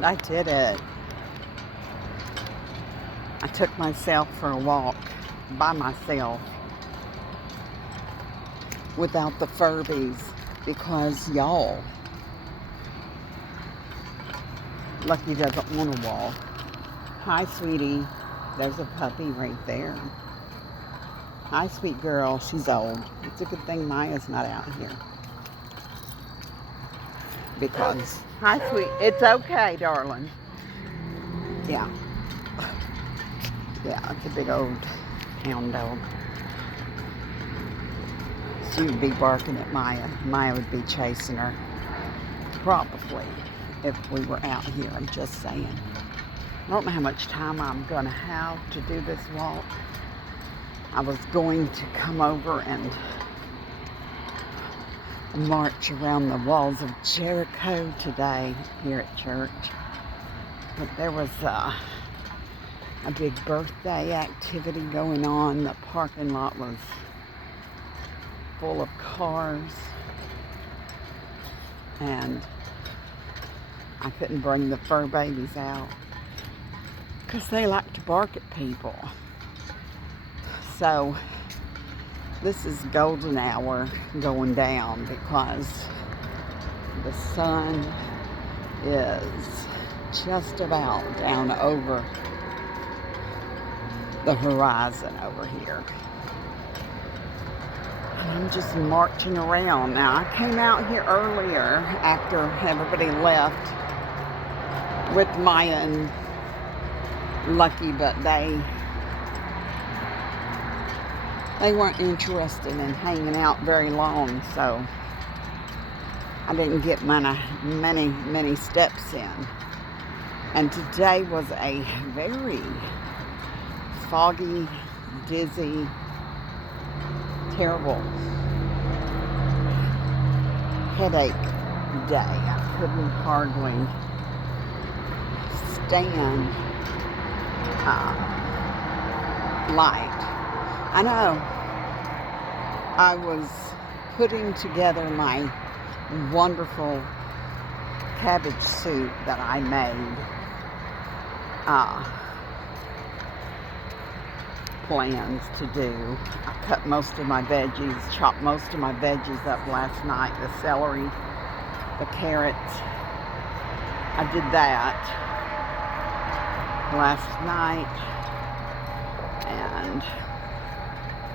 I did it. I took myself for a walk by myself without the Furbies because y'all, Lucky doesn't want to walk. Hi, sweetie. There's a puppy right there. Hi, sweet girl. She's old. It's a good thing Maya's not out here. Because, hi, sweet. It's okay, darling. Yeah. Yeah, it's a big old hound dog. She would be barking at Maya. Maya would be chasing her. Probably, if we were out here. I'm just saying. I don't know how much time I'm going to have to do this walk. I was going to come over and march around the walls of Jericho today here at church. But there was a big birthday activity going on. The parking lot was full of cars. And I couldn't bring the fur babies out because they like to bark at people. So this is golden hour going down because the sun is just about down over the horizon over here. I'm just marching around. Now, I came out here earlier after everybody left with Maya and Lucky, but they weren't interested in hanging out very long, so I didn't get many steps in. And today was a very foggy, dizzy, terrible headache day. I couldn't hardly stand light. I know. I was putting together my wonderful cabbage soup that I made. Plans to do. I cut most of my veggies, chopped most of my veggies up last night. The celery, the carrots. I did that last night. And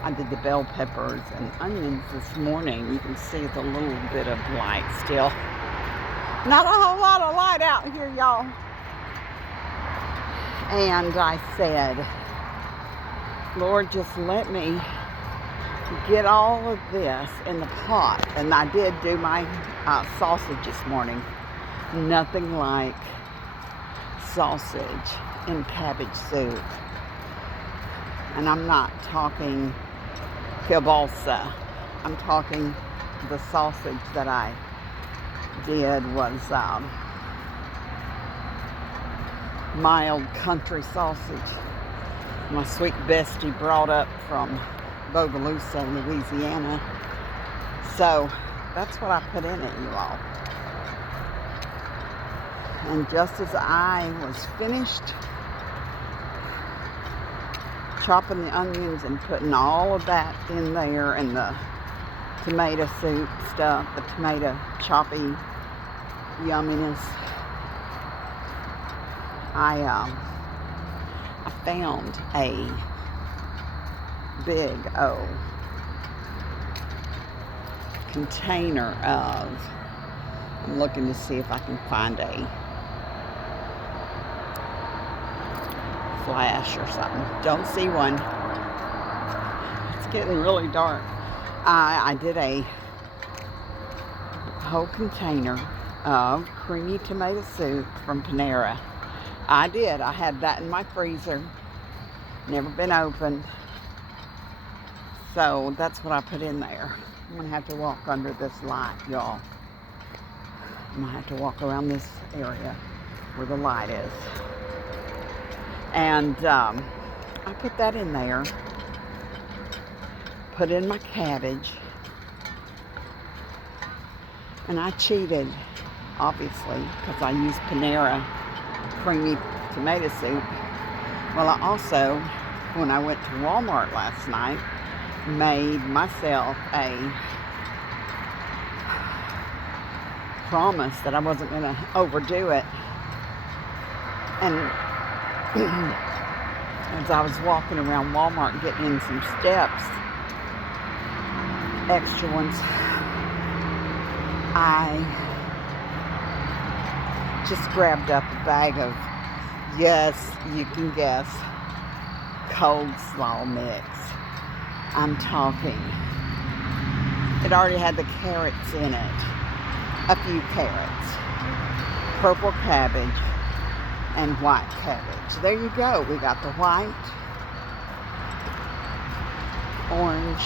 I did the bell peppers and onions this morning. You can see it's a little bit of light still. Not a whole lot of light out here, y'all. And I said, Lord, just let me get all of this in the pot. And I did do my sausage this morning. Nothing like sausage in cabbage soup. And I'm not talking kielbasa. I'm talking the sausage that I did was mild country sausage. My sweet bestie brought up from Bogalusa, Louisiana. So that's what I put in it, you all. And just as I was finished chopping the onions and putting all of that in there, and the tomato soup stuff, the tomato choppy yumminess, I found a big container of, I'm looking to see if I can find a flash or something. Don't see one. It's getting really dark. I did a whole container of creamy tomato soup from Panera. I did. I had that in my freezer. Never been opened. So that's what I put in there. I'm going to have to walk under this light, y'all. I'm going to have to walk around this area where the light is. And I put that in there. Put in my cabbage. And I cheated, obviously, because I used Panera creamy tomato soup. Well, I also, when I went to Walmart last night, made myself a promise that I wasn't going to overdo it. And as I was walking around Walmart getting in some steps, extra ones, I just grabbed up a bag of, yes, you can guess, coleslaw mix. I'm talking. It already had the carrots in it. A few carrots. Purple cabbage and white cabbage. There you go. We got the white, orange,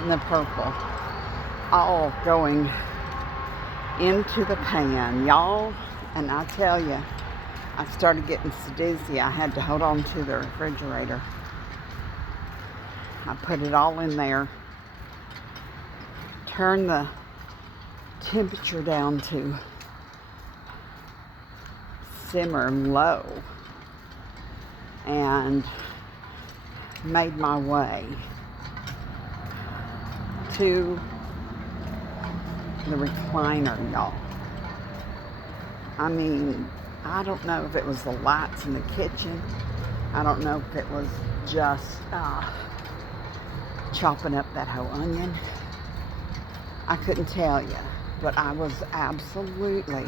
and the purple all going into the pan, y'all. And I tell you, I started getting so dizzy, I had to hold on to the refrigerator. I put it all in there, turned the temperature down to simmer low, and made my way to the recliner, y'all. I mean, I don't know if it was the lights in the kitchen. I don't know if it was just chopping up that whole onion. I couldn't tell you, but I was absolutely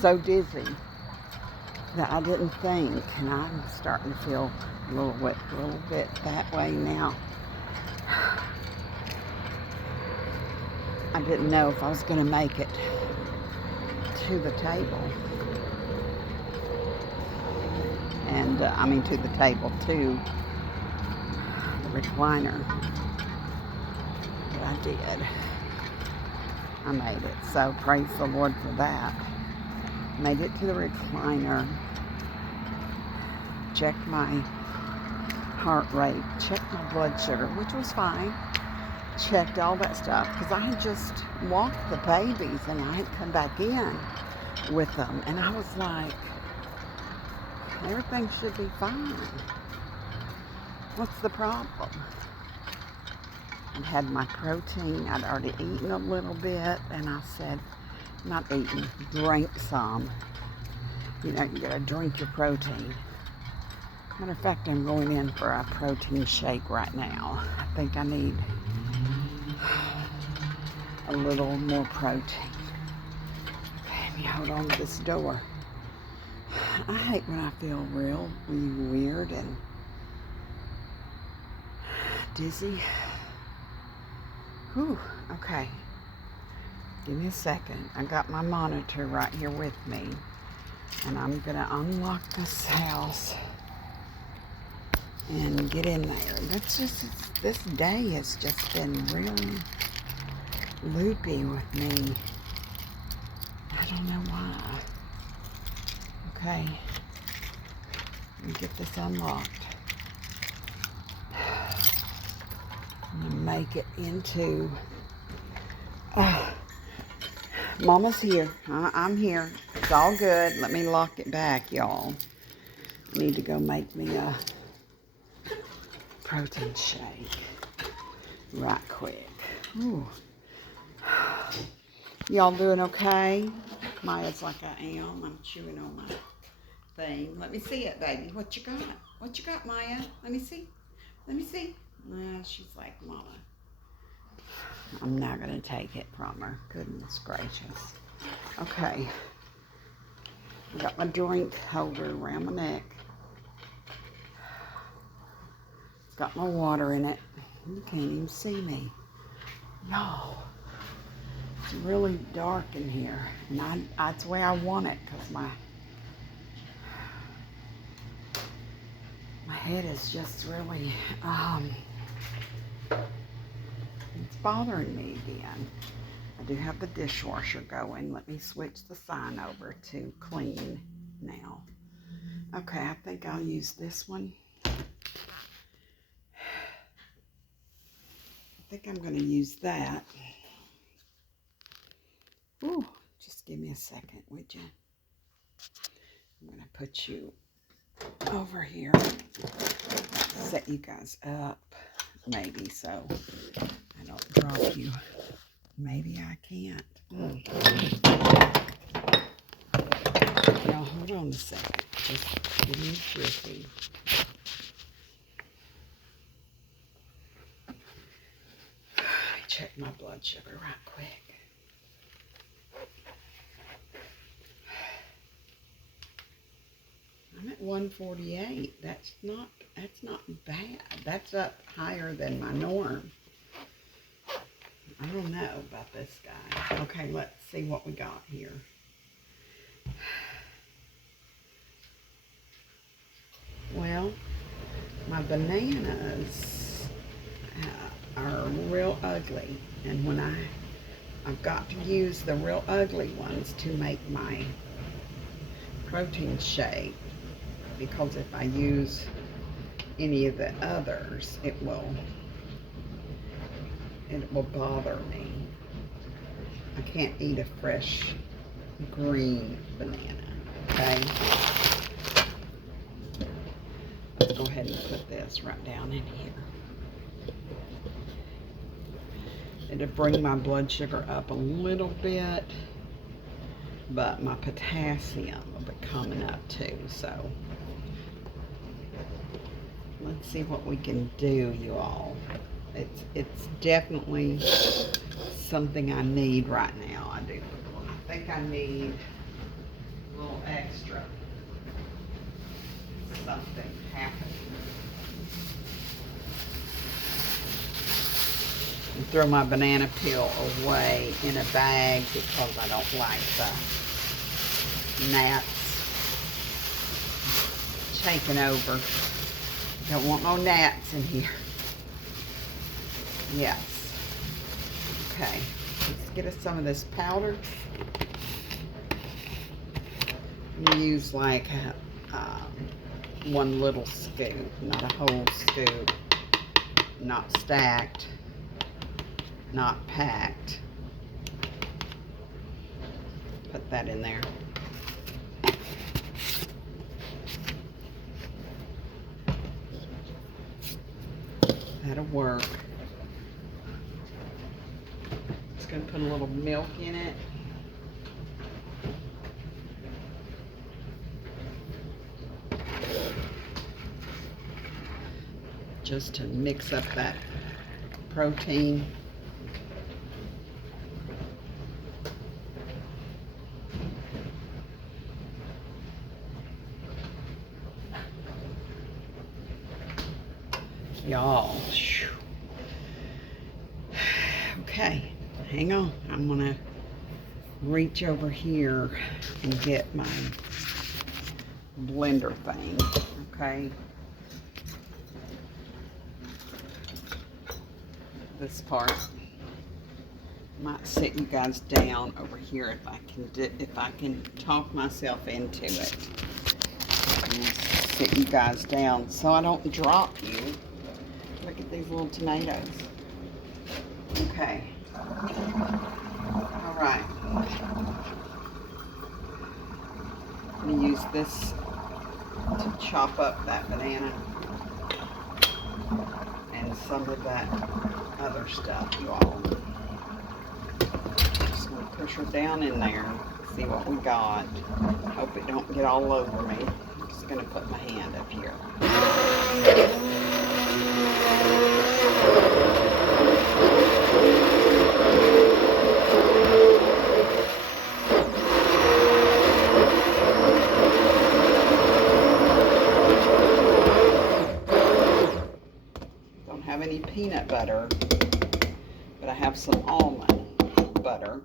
so dizzy that I didn't think, and I'm starting to feel a little bit that way now. I didn't know if I was going to make it to the table. And, to the table, to the recliner. But I did. I made it. So praise the Lord for that. Made it to the recliner. Checked my heart rate. Checked my blood sugar, which was fine. Checked all that stuff, because I had just walked the babies and I had come back in with them, and I was like, everything should be fine. What's the problem? I'd had my protein. I'd already eaten a little bit, and I said, not eaten, drank some. You know, you gotta drink your protein. Matter of fact, I'm going in for a protein shake right now. I think I need a little more protein. Okay, let me hold on to this door. I hate when I feel real weird and dizzy. Whew, okay. Give me a second. I got my monitor right here with me, and I'm gonna unlock this house and get in there. This day has just been really loopy with me. I don't know why. Okay, let me get this unlocked. I'm gonna make it into, Mama's here. I'm here. It's all good. Let me lock it back, y'all. I need to go make me a protein shake right quick. Ooh. Y'all doing okay? Maya's like I am. I'm chewing on my thing. Let me see it, baby. What you got? What you got, Maya? Let me see. Let me see. She's like, Mama, I'm not going to take it from her. Goodness gracious. Okay. I got my drink holder around my neck. It's got my water in it. You can't even see me. No. It's really dark in here. And that's the way I want it, because my head is just really, it's bothering me again. I do have the dishwasher going. Let me switch the sign over to clean now. Okay, I think I'll use this one. I think I'm going to use that. Ooh, just give me a second, would you? I'm going to put you over here. Set you guys up, maybe, so I don't drop you. Maybe I can't. Now, hold on a second. Just give me a jiffy. Let me check my blood sugar right quick. I'm at 148. That's not bad. That's up higher than my norm. I don't know about this guy. Okay, let's see what we got here. Well, my bananas are real ugly, and when I've got to use the real ugly ones to make my protein shake, because if I use any of the others, it will bother me. I can't eat a fresh green banana, okay? Let's go ahead and put this right down in here. It'll bring my blood sugar up a little bit, but my potassium will be coming up too, so let's see what we can do, you all. It's definitely something I need right now. I do. I think I need a little extra. Something happening. And throw my banana peel away in a bag because I don't like the gnats taking over. Don't want no gnats in here. Yes. Okay. Let's get us some of this powder. I'm use like one little scoop, not a whole scoop, not stacked, not packed. Put that in there. That'll work. Just gonna put a little milk in it. Just to mix up that protein. Y'all. Okay, hang on. I'm gonna reach over here and get my blender thing, okay? This part might sit you guys down over here if I can talk myself into it. And sit you guys down so I don't drop you. Look at these little tomatoes. Okay. All right. I'm gonna use this to chop up that banana and some of that other stuff, you all. Just gonna push her down in there and see what we got. Hope it don't get all over me. I'm just gonna put my hand up here. Don't have any peanut butter, but I have some almond butter.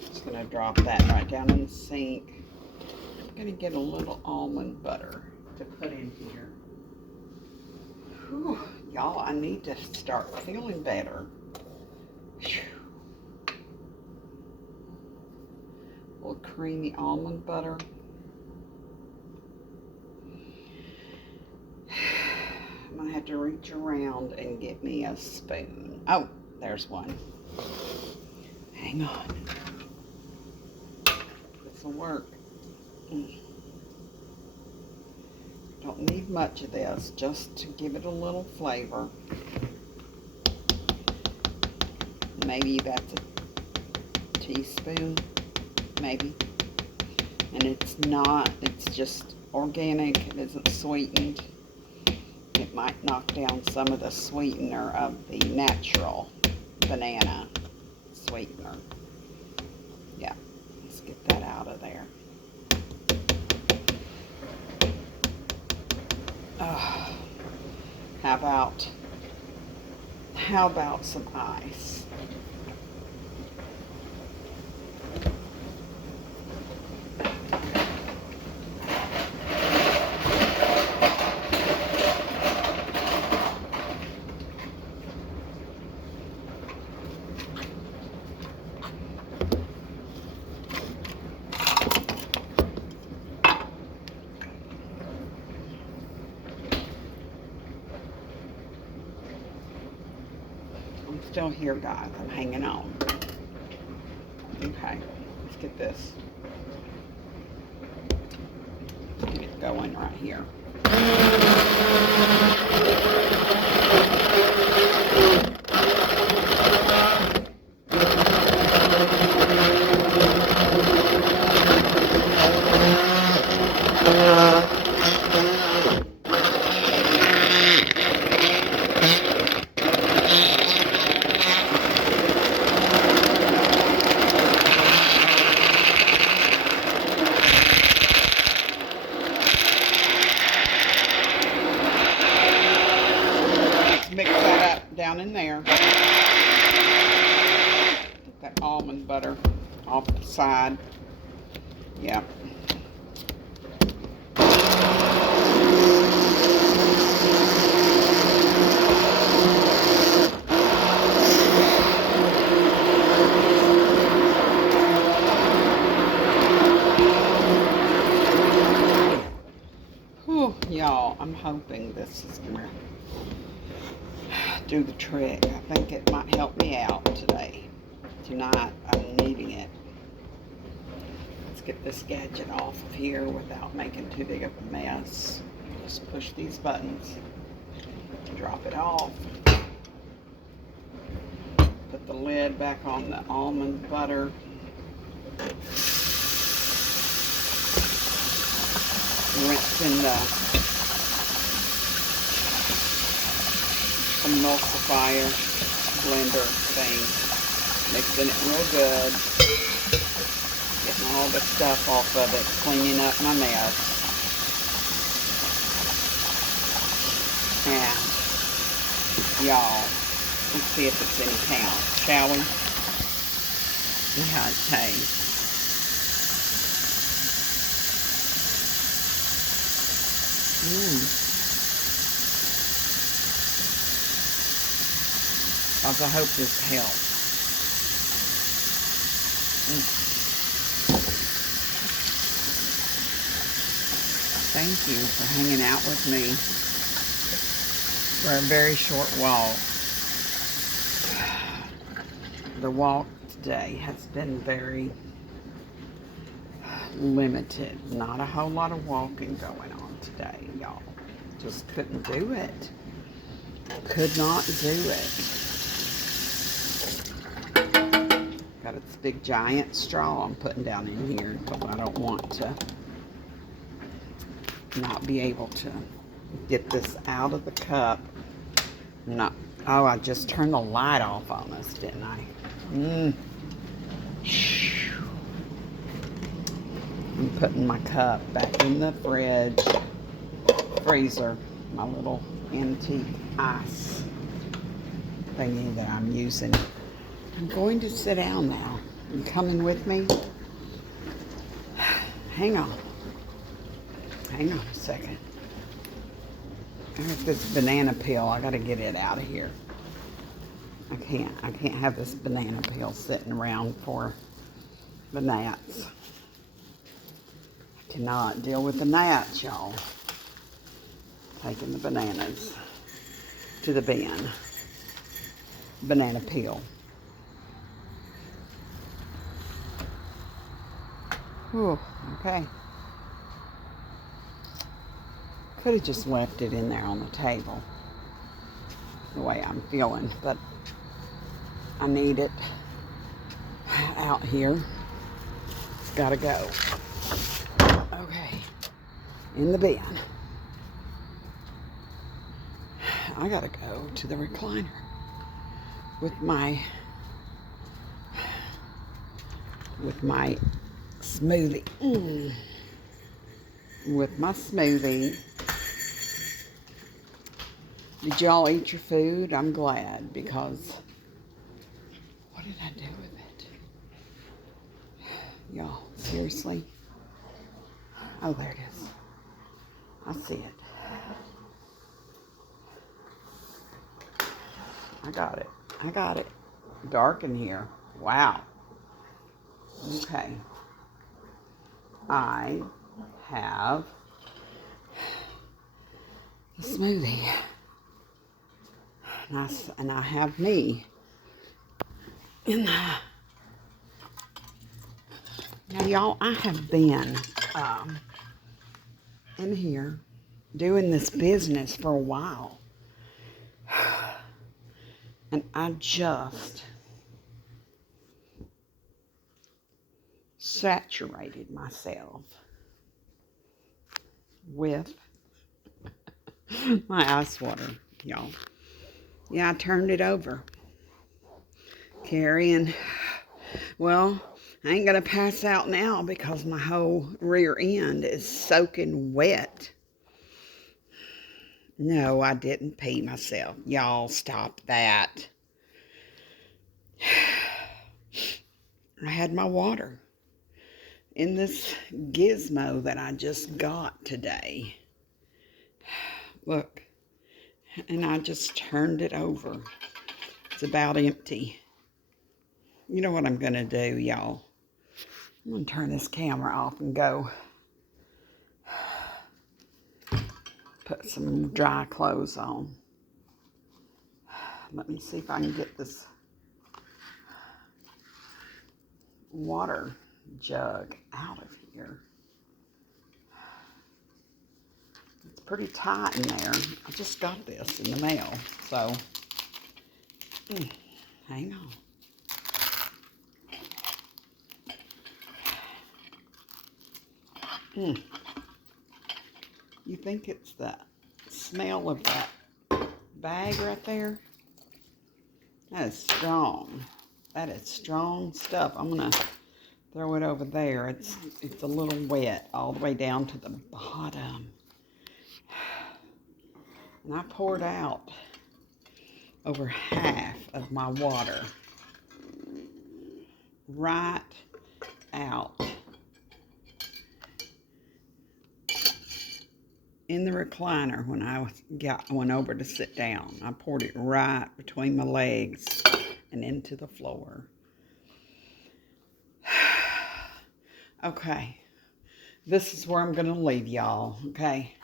Just gonna drop that right down in the sink. I'm gonna get a little almond butter to put in here. Whew, y'all, I need to start feeling better. Whew. A little creamy almond butter. I'm gonna have to reach around and get me a spoon. Oh, there's one. Hang on. will work. Don't need much of this, just to give it a little flavor. Maybe that's a teaspoon, maybe. And it's not, it's just organic, it isn't sweetened. It might knock down some of the sweetener of the natural banana sweetener. Yeah, let's get that out of there. How about some ice? I'm still here, guys. I'm hanging on. Okay, let's get this. Get it going right here. Mix that up down in there. Get that almond butter off the side. Yep. Whew, y'all, I'm hoping this is gonna do the trick. I think it might help me out today. Tonight, I'm needing it. Let's get this gadget off of here without making too big of a mess. Just push these buttons, drop it off, put the lid back on the almond butter. Rinse in the emulsifier blender thing, mixing it real good, getting all the stuff off of it, cleaning up my mess. And y'all, let's see if it's any count, shall we? See how it tastes. I hope this helps. Thank you for hanging out with me for a very short walk. The walk today has been very limited. Not a whole lot of walking going on today, y'all. Just couldn't do it. Could not do it. Got this big giant straw I'm putting down in here because I don't want to not be able to get this out of the cup. Oh, I just turned the light off on us, didn't I? I'm putting my cup back in the freezer, my little antique ice thingy that I'm using. I'm going to sit down now. You coming with me? Hang on. Hang on a second. I got this banana peel. I got to get it out of here. I can't have this banana peel sitting around for the gnats. I cannot deal with the gnats, y'all. Taking the bananas to the bin. Banana peel. Whew, okay. Could have just left it in there on the table, the way I'm feeling, but I need it out here. It's gotta go. Okay, in the bin. I gotta go to the recliner with my smoothie. With my smoothie. Did y'all eat your food? I'm glad, because what did I do with it? Y'all, seriously? Oh, there it is. I see it. I got it. I got it. Dark in here. Wow. Okay. I have the smoothie. And I have me in the... Now, y'all, I have been in here doing this business for a while. And I just saturated myself with my ice water, y'all. Yeah, I turned it over. Carrying, well, I ain't gonna pass out now because my whole rear end is soaking wet. No, I didn't pee myself. Y'all, stop that. I had my water in this gizmo that I just got today. Look, and I just turned it over. It's about empty. You know what I'm going to do, y'all? I'm going to turn this camera off and go put some dry clothes on. Let me see if I can get this water jug out of here. It's pretty tight in there. I just got this in the mail, so hang on. You think it's the smell of that bag right there? That is strong. That is strong stuff. I'm gonna throw it over there. It's a little wet all the way down to the bottom. And I poured out over half of my water right out in the recliner when I went over to sit down. I poured it right between my legs and into the floor. Okay, this is where I'm going to leave y'all, okay?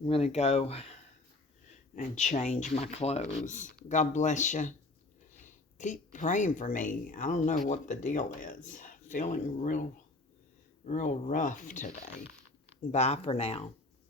I'm going to go and change my clothes. God bless you. Keep praying for me. I don't know what the deal is. Feeling real rough today. Bye for now.